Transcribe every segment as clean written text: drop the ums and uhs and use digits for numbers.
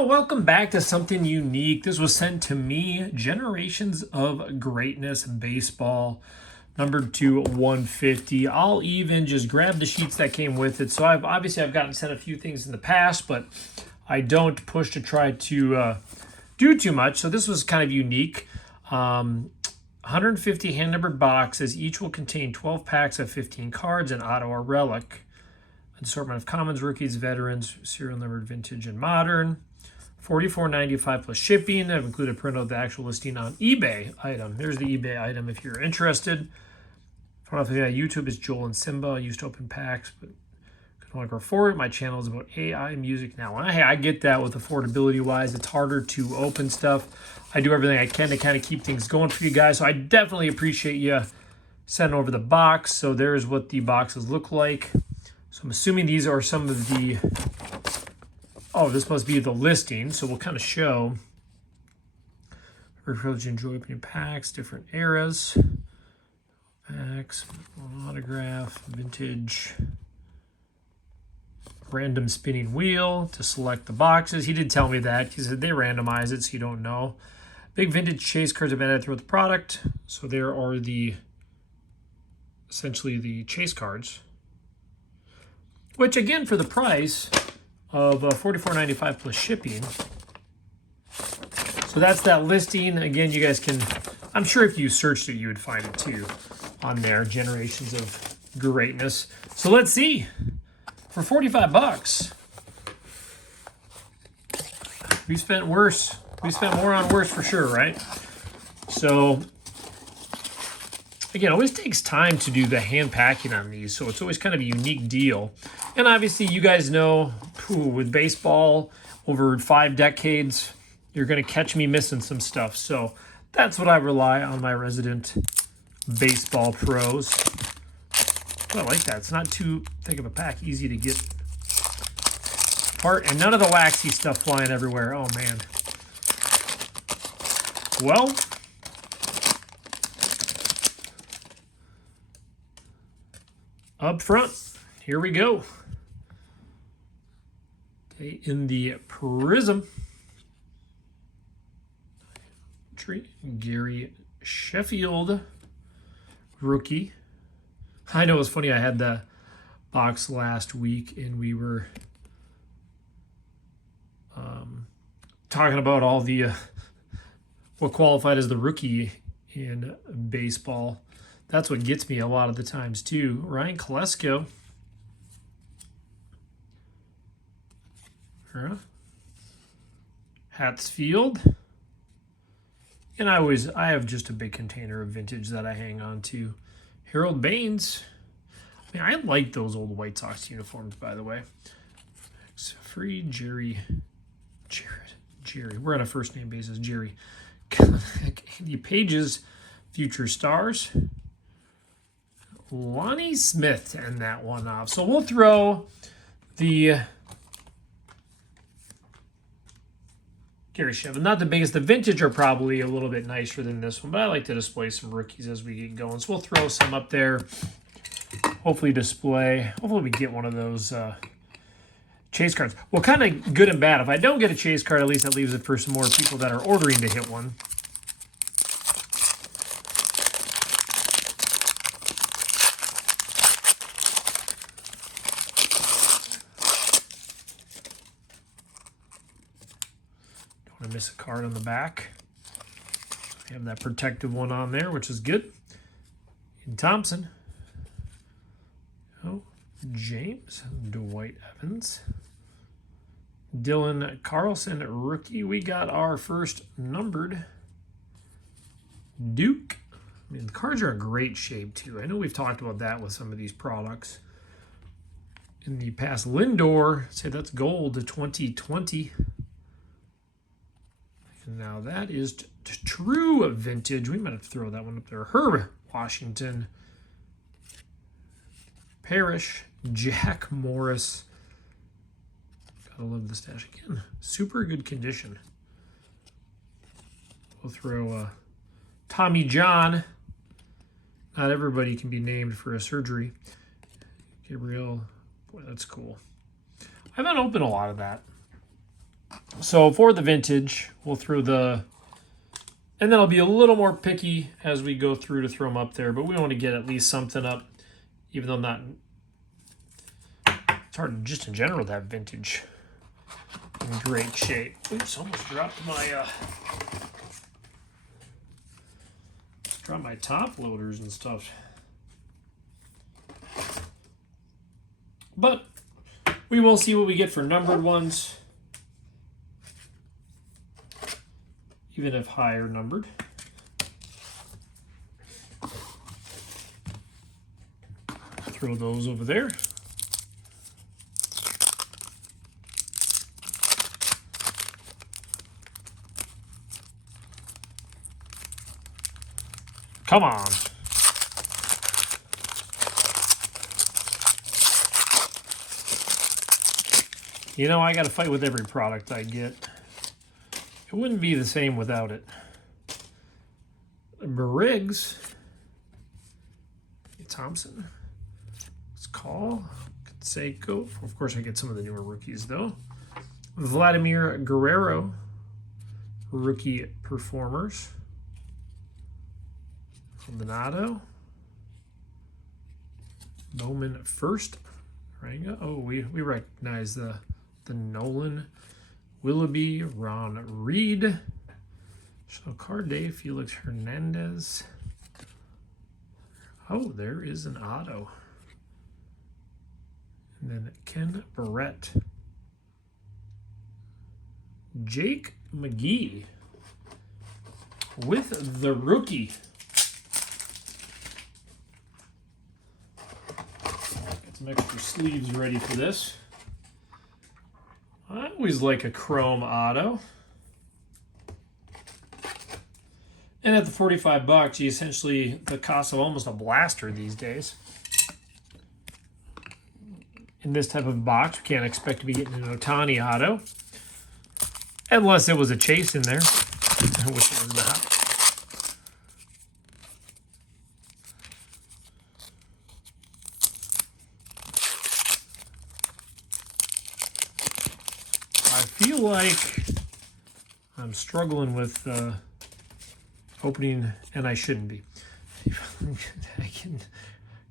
Oh, welcome back to something unique. This was sent to me, Generations of Greatness Baseball, numbered to 150. I'll even just grab the sheets that came with it. So I've gotten sent a few things in the past, but I don't push to try to do too much. So this was kind of unique. 150 hand numbered boxes. Each will contain 12 packs of 15 cards and auto or relic. An assortment of commons, rookies, veterans, serial numbered, vintage, and modern. $44.95 plus shipping. I've included a print of the actual listing on eBay item. There's the eBay item if you're interested. From YouTube is Joel and Simba. I used to open packs, but couldn't want to go forward. My channel is about AI music now. And I get that with affordability wise. It's harder to open stuff. I do everything I can to kind of keep things going for you guys. So I definitely appreciate you sending over the box. So there's what the boxes look like. So I'm assuming these are some of the... Oh, this must be the listing, so we'll kind of show. Very privileged to enjoy opening packs, different eras. Packs, autograph, vintage. Random spinning wheel to select the boxes. He did tell me that. He said they randomize it, so you don't know. Big vintage chase cards have been added throughout the product. So there are essentially the chase cards. Which, again, for the price of $44.95 plus shipping. So that's that listing. Again, you guys can, I'm sure if you searched it, you would find it too on there. Generations of Greatness. So let's see. For 45 bucks, we spent worse. We spent more on worse for sure, right? So again, it always takes time to do the hand packing on these, so it's always kind of a unique deal. And obviously, you guys know, with baseball, over 5 decades, you're going to catch me missing some stuff. So that's what I rely on my resident baseball pros. Oh, I like that. It's not too thick of a pack. Easy to get apart. And none of the waxy stuff flying everywhere. Oh, man. Well... up front, here we go. Okay, in the Prism tree, Gary Sheffield, rookie. I know it's funny, I had the box last week and we were talking about all the what qualified as the rookie in baseball. That's what gets me a lot of the times, too. Ryan Kolesko. Hatsfield. And I have just a big container of vintage that I hang on to. Harold Baines. I mean, I like those old White Sox uniforms, by the way. Free Jerry. We're on a first name basis. Jerry. Andy Pages, Future Stars. Lonnie Smith to end that one off. So we'll throw the Gary Sheffield. Not the biggest. The vintage are probably a little bit nicer than this one, but I like to display some rookies as we get going. So we'll throw some up there. Hopefully we get one of those chase cards. Well, kind of good and bad. If I don't get a chase card, at least that leaves it for some more people that are ordering to hit one. I miss a card on the back. We have that protective one on there, which is good. And Thompson. Oh, James. Dwight Evans. Dylan Carlson, rookie. We got our first numbered Duke. I mean, the cards are in great shape, too. I know we've talked about that with some of these products in the past. Lindor, say that's gold to 2020. Now that is true vintage. We might have to throw that one up there. Herb Washington. Parrish. Jack Morris. Gotta love the stash again. Super good condition. We'll throw Tommy John. Not everybody can be named for a surgery. Gabriel. Boy, that's cool. I haven't opened a lot of that. So for the vintage, we'll throw the, and then I'll be a little more picky as we go through to throw them up there, but we want to get at least something up, even though not, it's hard just in general to have vintage in great shape. Oops, almost dropped my top loaders and stuff. But we will see what we get for numbered ones, even if higher numbered. Throw those over there. Come on. You know, I got to fight with every product I get. It wouldn't be the same without it. Briggs. Thompson. Let's call. Seiko. Of course, I get some of the newer rookies, though. Vladimir Guerrero. Rookie performers. Donato. Bowman first. Ranga. Oh, we recognize the Nolan. Willoughby. Ron Reed. So Carde. Felix Hernandez. Oh, there is an auto. And then Ken Barrett. Jake McGee with the rookie. Got some extra sleeves ready for this. I always like a chrome auto. And at the $45, you essentially the cost of almost a blaster these days. In this type of box, we can't expect to be getting an Ohtani auto. Unless it was a chase in there, which it was not. I feel like I'm struggling with opening, and I shouldn't be. A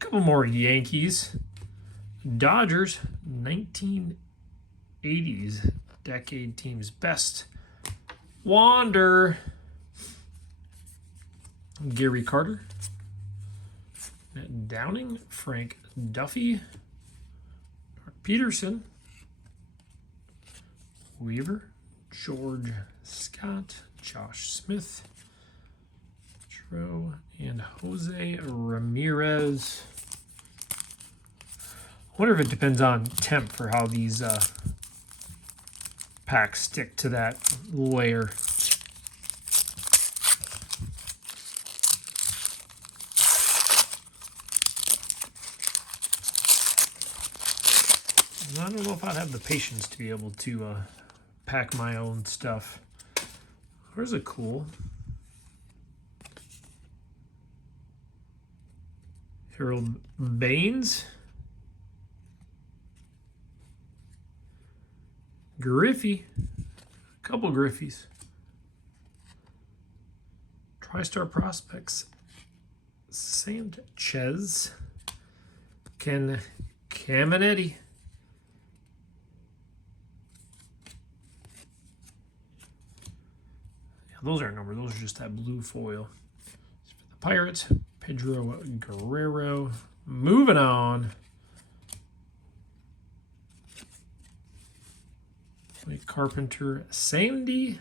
couple more Yankees. Dodgers, 1980s decade team's best. Wander. Gary Carter. Downing. Frank Duffy. Mark Peterson. Weaver. George Scott. Josh Smith. Tro. And Jose Ramirez. I wonder if it depends on temp for how these packs stick to that layer. I don't know if I'd have the patience to be able to pack my own stuff. Where's a cool? Harold Baines. Griffey, a couple Griffies. TriStar Prospects, Sanchez, Ken Caminiti. Yeah, those aren't numbered, those are just that blue foil. The Pirates, Pedro Guerrero. Moving on. Carpenter, Sandy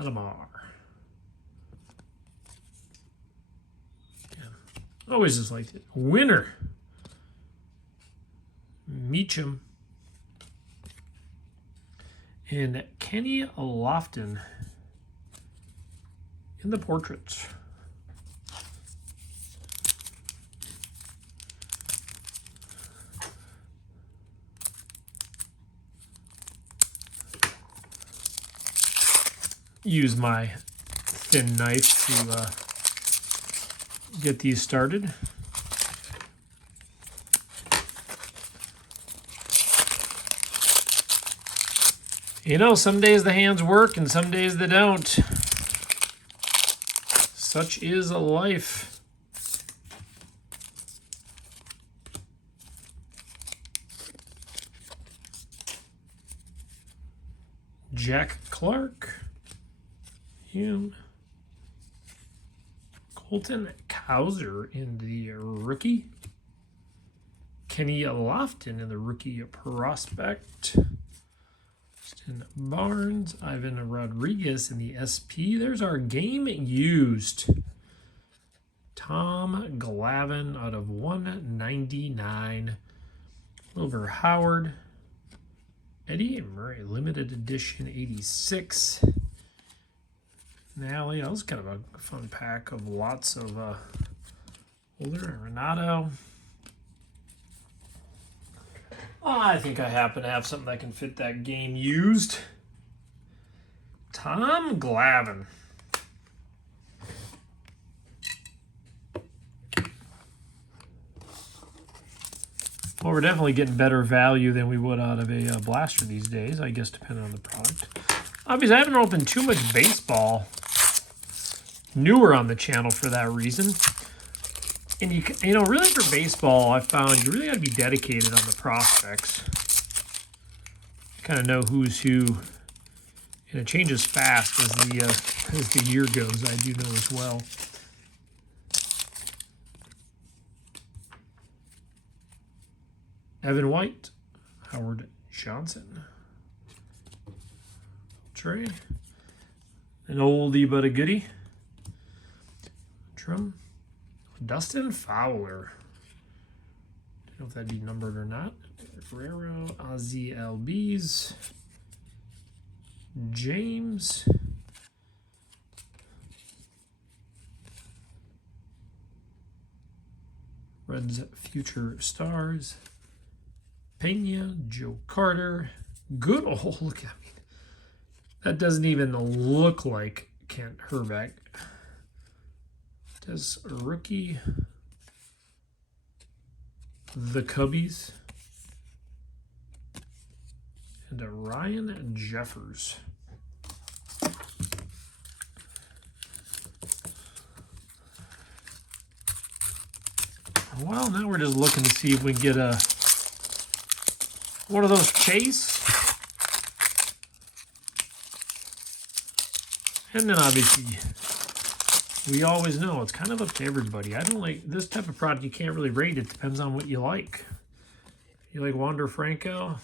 Alomar. Yeah. Always just liked it. Winner, Meacham. And Kenny Lofton in the portraits. Use my thin knife to get these started. You know, some days the hands work and some days they don't. Such is life. Jack Clark. Him. Colton Cowser in the rookie. Kenny Lofton in the rookie prospect. Justin Barnes. Ivan Rodriguez in the SP. There's our game used. Tom Glavine out of 199. Wilbur Howard. Eddie Murray, limited edition 86. Nally, that was kind of a fun pack of lots of older. Renato. Oh, I think I happen to have something that can fit that game used. Tom Glavine. Well, we're definitely getting better value than we would out of a blaster these days, I guess, depending on the product. Obviously, I haven't opened too much baseball. Newer on the channel for that reason. And, you know, really for baseball, I found you really got to be dedicated on the prospects. Kind of know who's who. And it changes fast as the year goes, I do know as well. Evan White, Howard Johnson, Trey, an oldie but a goodie. Trum, Dustin Fowler. Don't know if that'd be numbered or not. Guerrero, Ozzy Albies, James. Reds Future Stars. Pena, Joe Carter, good old, look at me. That doesn't even look like Kent Hrbek. Does a rookie, the Cubbies, and a Ryan Jeffers. Well, now we're just looking to see if we can get a one of those Chase. And then obviously, we always know it's kind of up to everybody. I don't like this type of product. You can't really rate it. Depends on what you like. You like Wander Franco?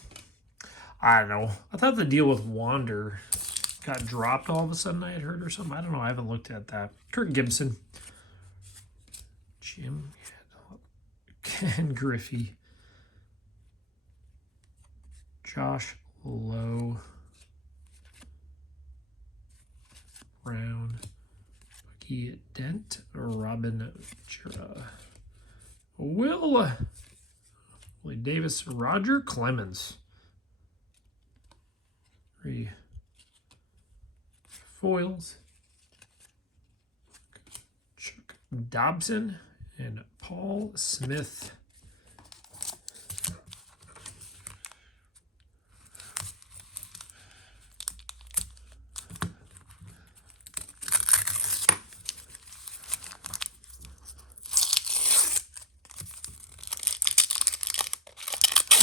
I don't know. I thought the deal with Wander got dropped all of a sudden, I had heard, or something. I don't know. I haven't looked at that. Kirk Gibson. Jim. Ken Griffey. Josh Lowe, Brown, Bucky Dent, Robin Willie Davis, Roger Clemens. 3 foils. Chuck Dobson and Paul Smith.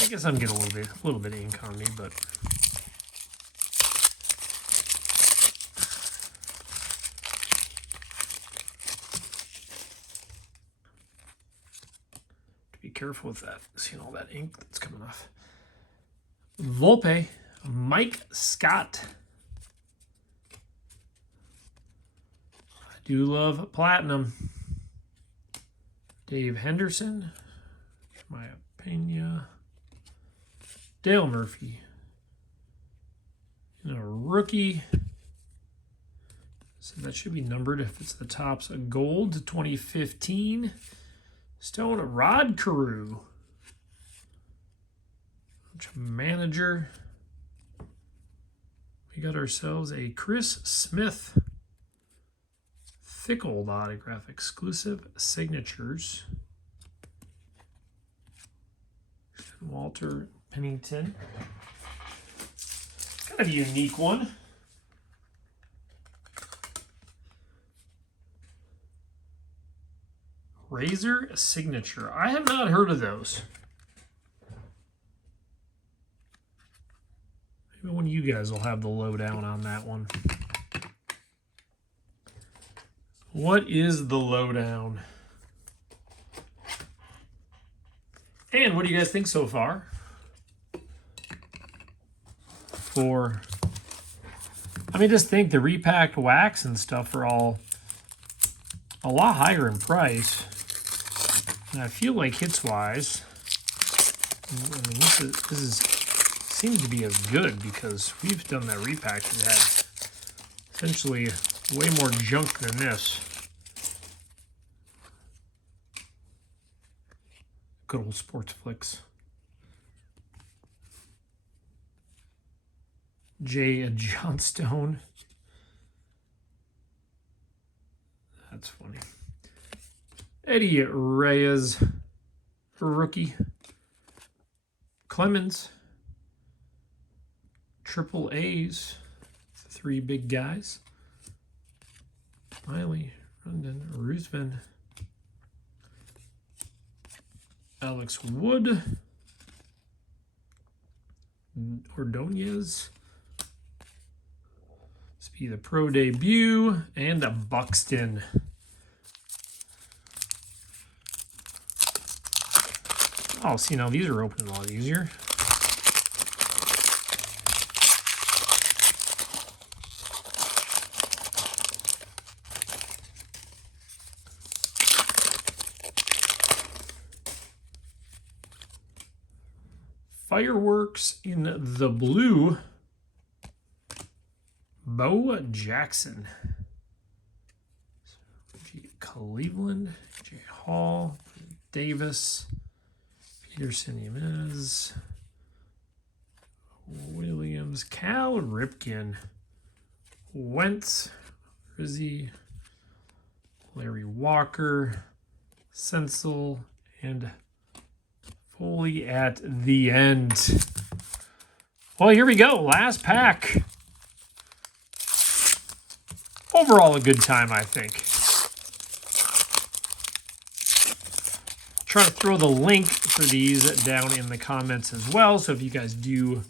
I guess I'm getting a little bit of ink on me, but be careful with that. Seeing all that ink that's coming off. Volpe, Mike Scott. I do love Platinum. Dave Henderson, Maya Pena. Dale Murphy. And a rookie. So that should be numbered if it's the tops. A gold 2015. Stone Rod Carew. Manager. We got ourselves a Chris Smith. Thick old autograph. Exclusive signatures. Walter Pennington. Kind of a unique one. Razor Signature. I have not heard of those. Maybe one of you guys will have the lowdown on that one. What is the lowdown? And what do you guys think so far? Just think the repacked wax and stuff are all a lot higher in price. And I feel like hits-wise, this seems to be as good because we've done that repack that had essentially way more junk than this. Good old Sports Flicks. Jay Johnstone. That's funny. Eddie Reyes, rookie. Clemens. Triple A's. 3 big guys. Miley, Rondon, Ruthven. Alex Wood. Ordonez. This be the pro debut. And a Buxton. Oh, see, now these are opening a lot easier. Fireworks in the blue. Bo Jackson. Cleveland. J. Hall. Davis. Peterson Jimenez. Williams. Cal Ripken. Wentz. Rizzi. Larry Walker. Senzel. And Foley at the end. Well, here we go. Last pack. Overall, a good time, I think. Try to throw the link for these down in the comments as well. So if you guys do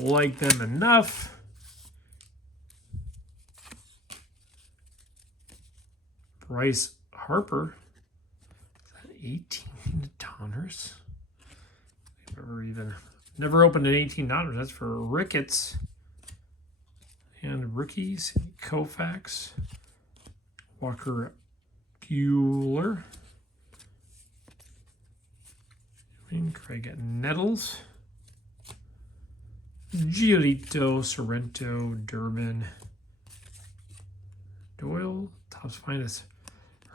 like them enough, Bryce Harper, is that 18 Donners? Never opened an 18 Donners. That's for Ricketts. And rookies, Koufax, Walker Buehler, Craig Nettles, Giolito, Sorrento, Durbin, Doyle, Topps Finest,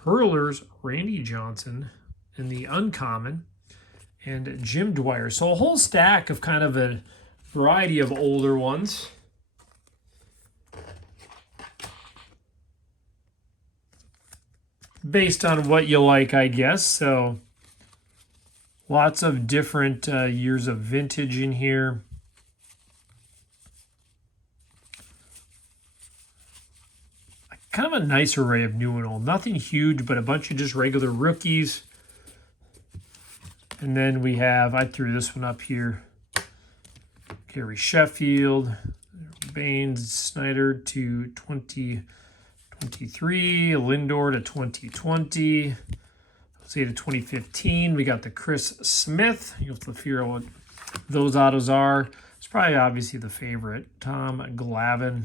Hurlers, Randy Johnson, and the uncommon, and Jim Dwyer. So a whole stack of kind of a variety of older ones. Based on what you like, I guess. So lots of different years of vintage in here. Kind of a nice array of new and old. Nothing huge, but a bunch of just regular rookies. And then we have, I threw this one up here, Gary Sheffield, Baines, Snyder to 2023, Lindor to 2020, Jose to 2015. We got the Chris Smith. You'll have to figure out what those autos are. It's probably obviously the favorite. Tom Glavine.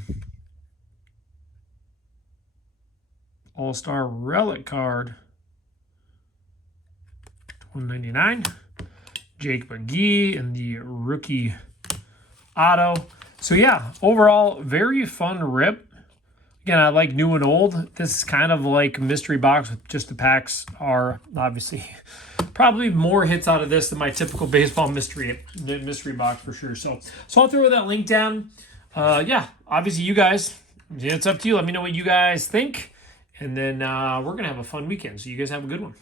All-Star Relic card. 199. Jake McGee and the rookie auto. So yeah, overall, very fun rip. Again, I like new and old. This is kind of like mystery box with just the packs are obviously probably more hits out of this than my typical baseball mystery box for sure. So I'll throw that link down. Yeah, obviously you guys, it's up to you. Let me know what you guys think. And then we're going to have a fun weekend. So you guys have a good one.